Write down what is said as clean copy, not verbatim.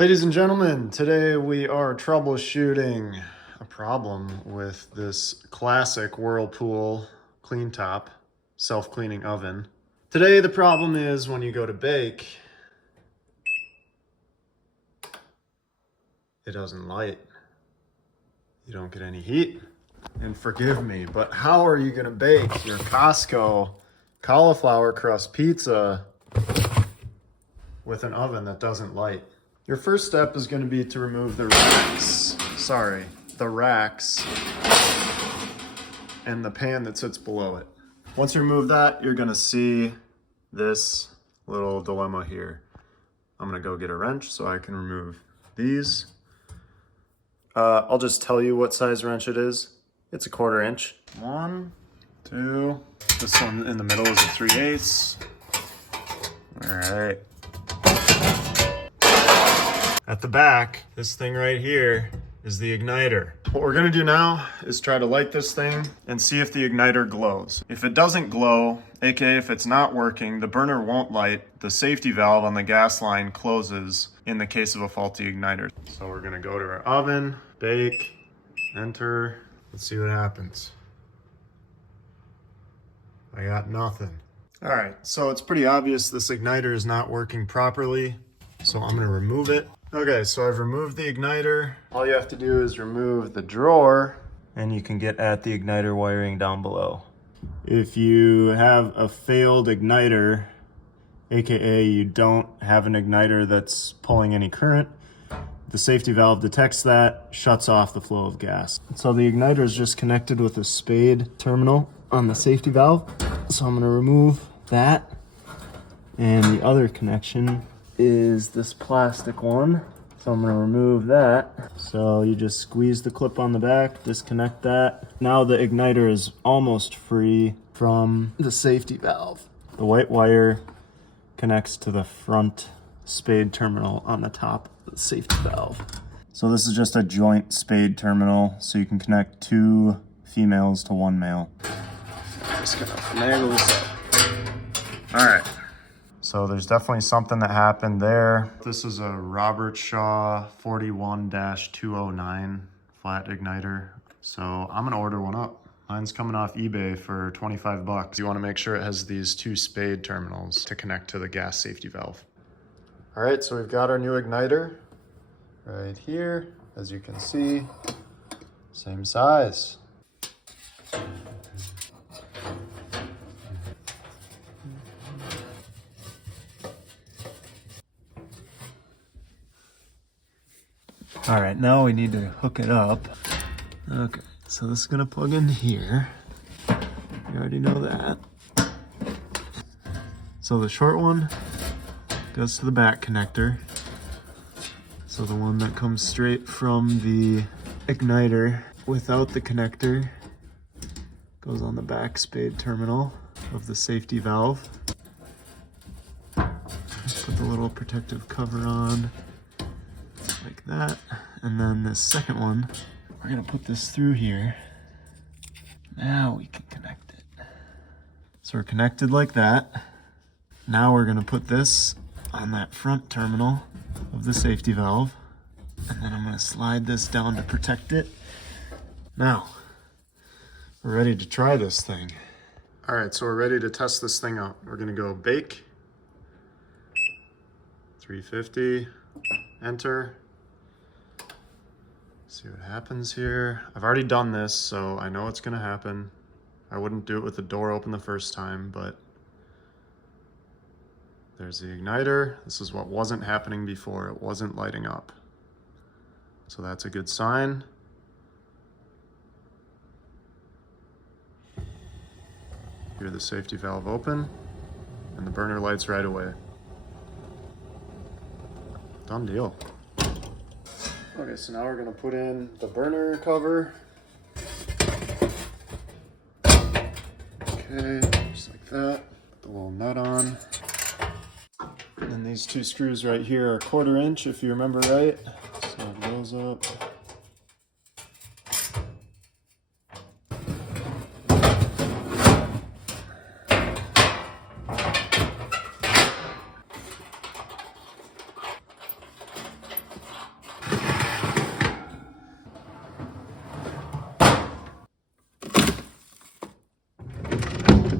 Ladies and gentlemen, today we are troubleshooting a problem with this classic Whirlpool CleanTop self-cleaning oven. Today the problem is when you go to bake, it doesn't light. You don't get any heat. And forgive me, but how are you gonna bake your Costco cauliflower crust pizza with an oven that doesn't light? Your first step is going to be to remove the racks and the pan that sits below it. Once you remove that, you're going to see this little dilemma here. I'm going to go get a wrench so I can remove these. I'll just tell you what size wrench it is. It's a 1/4 inch. 1, 2, this one in the middle is a 3/8. All right. At the back, this thing right here is the igniter. What we're gonna do now is try to light this thing and see if the igniter glows. If it doesn't glow, aka if it's not working, the burner won't light. The safety valve on the gas line closes in the case of a faulty igniter. So we're gonna go to our oven, bake, enter, let's see what happens. I got nothing. All right, so it's pretty obvious this igniter is not working properly. So I'm gonna remove it. Okay, so I've removed the igniter. All you have to do is remove the drawer and you can get at the igniter wiring down below. If you have a failed igniter, AKA you don't have an igniter that's pulling any current, the safety valve detects that, shuts off the flow of gas. So the igniter is just connected with a spade terminal on the safety valve. So I'm gonna remove that, and the other connection is this plastic one. So I'm gonna remove that. So you just squeeze the clip on the back, disconnect that. Now the igniter is almost free from the safety valve. The white wire connects to the front spade terminal on the top of the safety valve. So this is just a joint spade terminal, so you can connect 2 females to 1 male. Just gonna finagle this up. All right. So there's definitely something that happened there. This is a Robertshaw 41-209 flat igniter. So I'm gonna order one up. Mine's coming off eBay for 25 bucks. You wanna make sure it has these 2 spade terminals to connect to the gas safety valve. All right, so we've got our new igniter right here. As you can see, same size. All right, now we need to hook it up. Okay, so this is gonna plug in here. You already know that. So the short one goes to the back connector. So the one that comes straight from the igniter without the connector goes on the back spade terminal of the safety valve. Just put the little protective cover on. Like that. And then this second one, we're gonna put this through here. Now we can connect it. So we're connected like that. Now we're gonna put this on that front terminal of the safety valve. And then I'm gonna slide this down to protect it. Now, we're ready to try this thing. All right, so we're ready to test this thing out. We're gonna go bake. 350, enter. See what happens here. I've already done this, so I know what's gonna happen. I wouldn't do it with the door open the first time, but there's the igniter. This is what wasn't happening before. It wasn't lighting up. So that's a good sign. Hear the safety valve open, and the burner lights right away. Done deal. Okay, so now we're gonna put in the burner cover. Okay, just like that. Put the little nut on. And then these 2 screws right here are 1/4 inch, if you remember right. Slide those up.